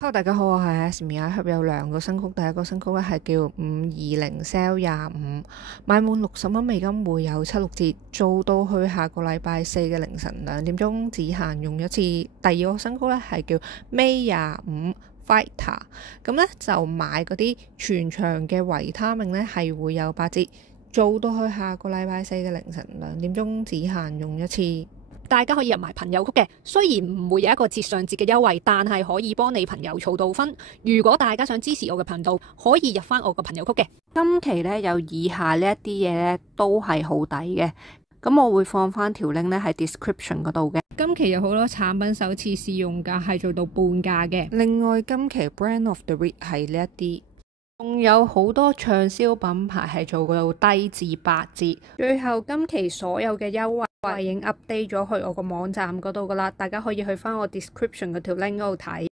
Hello，大家好，我係 Asmi，盒有兩個新曲，第一個新曲咧係叫520 Sale 25，買滿60蚊美金會有76折，做到去下個禮拜四嘅凌晨2點鐘，只限用一次。第二個新曲咧係叫 May 25 Fighter， 咁咧就買嗰啲全場嘅維他命咧係會有8折，做到去下個禮拜四嘅凌晨2點鐘，只限用一次。大家可以入埋朋友曲嘅，雖然唔會有一個節上節嘅優惠，但係可以幫你朋友儲到分。如果大家想支持我嘅頻道，可以入翻我個朋友曲嘅。今期呢，有以下呢一啲嘢呢都係好抵嘅，咁我會放翻條 link 呢喺 description 嗰度嘅。今期有好多產品首次試用價係做到半價嘅。另外今期 Brand of the Week 係呢一啲。仲有好多暢銷品牌係做到低至8折。最後今期所有嘅優惠已經 update 咗去我個網站嗰度噶啦，大家可以去翻我 description 嗰條 link 嗰度睇。